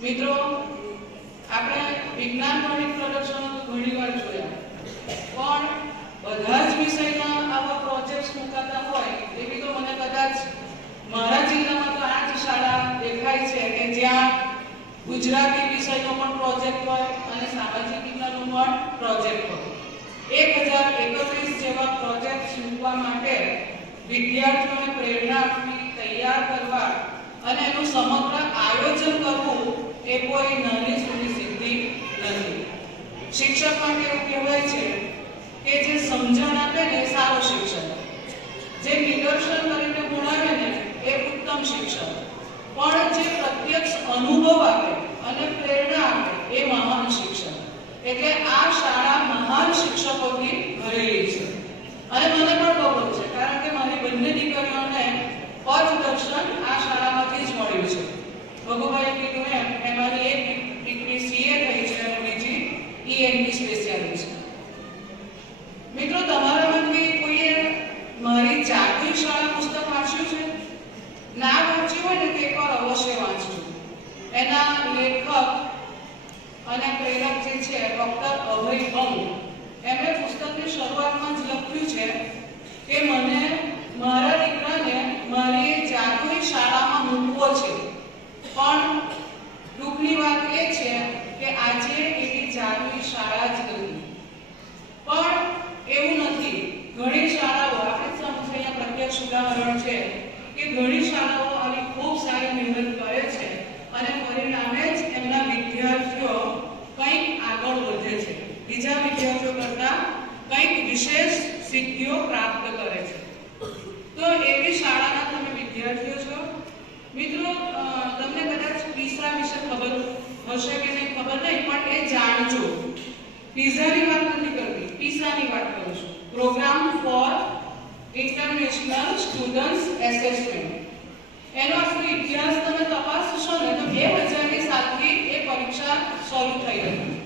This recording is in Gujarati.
મિત્રો, આપણે વિજ્ઞાન ગણિત પ્રદર્શન ઘણીવાર ઘણી વાર જોયા. પણ બધા જ વિષયમાં આવા પ્રોજેક્ટ્સ મુકાતા હોય એવી તો મને કદાચ મારા જિલ્લામાં તો જ શાળા દેખાય છે કે જ્યાં ગુજરાતી વિષયનો પણ પ્રોજેક્ટ હોય અને સામાજિક વિજ્ઞાનનો પણ પ્રોજેક્ટ હોય. એક હજાર એકત્રીસ જેવા પ્રોજેક્ટ મૂકવા માટે વિદ્યાર્થીઓને પ્રેરણા આપવી, તૈયાર કરવા અને એનું સમગ્ર આયોજન કરવું એ કોઈ નાની સૂની સિદ્ધિ નથી. શિક્ષક માટે એવું કહેવાય છે કે જે સમજણ આપે ને સારો શિક્ષક જે નિદર્શન કરીને ભણાવે ને એ ઉત્તમ શિક્ષક પણ જે પ્રત્યક્ષ અનુભવ આપે અને પ્રેરણા આપે એ મહાન શિક્ષક એટલે આ શાળા મહાન શિક્ષકોથી ભરેલી છે અને મને પણ ગૌરવ છે કારણ કે મારી બંને દીકરીઓને પથ દર્શન આ શાળામાંથી જ મળ્યું છે ભગુભાઈ કીધું એમ એમાંની એક દીકરી સીએ થઈ છે અને બીજી ઈએનટી સ્પેશિયાલિસ્ટ મિત્રો તમારામાંથી કોઈએ મારી જાતની શાળા પુસ્તક વાંચ્યું છે ના વાંચ્યું હોય ને તો એકવાર અવશ્ય વાંચજો એના લેખક અને પ્રેરક જે છે, ડોક્ટર અભય બંગ એમણે પુસ્તકની શરૂઆતમાં જ લખ્યું છે કે, મને મારા દીકરાને મારી જાતની શાળામાં મૂકવો છે. પણ દુઃખની વાત એ છે કે આજે એની જાદુઈ શાળા જ નથી. પણ એવું નથી. ઘણી શાળાઓ, આપણે સમજ અહીંયા પ્રત્યક્ષ ઉદાહરણ છે કે ઘણી શાળાઓ આની ખૂબ સારી મહેનત કરે છે અને પરિણામે જ એમના વિદ્યાર્થીઓ કંઈક આગળ વધે છે. બીજા વિદ્યાર્થીઓ કરતાં કંઈક વિશેષ સિદ્ધિઓ પ્રાપ્ત કરે છે. તો એવી શાળાના તમે વિદ્યાર્થીઓ છો? મિત્રો તમને કદાચ પીઝા વિશે ખબર હશે કે નહીં? ખબર નહીં, પણ એ જાણજો. પીઝાની વાત નથી કરતી પીઝાની વાત કરું છું. Programme for international students assessment. એનો આખો ઇતિહાસ તમે તપાસશો ને તો બે હજારની સાલથી એ પરીક્ષા શરૂ થઈ હતી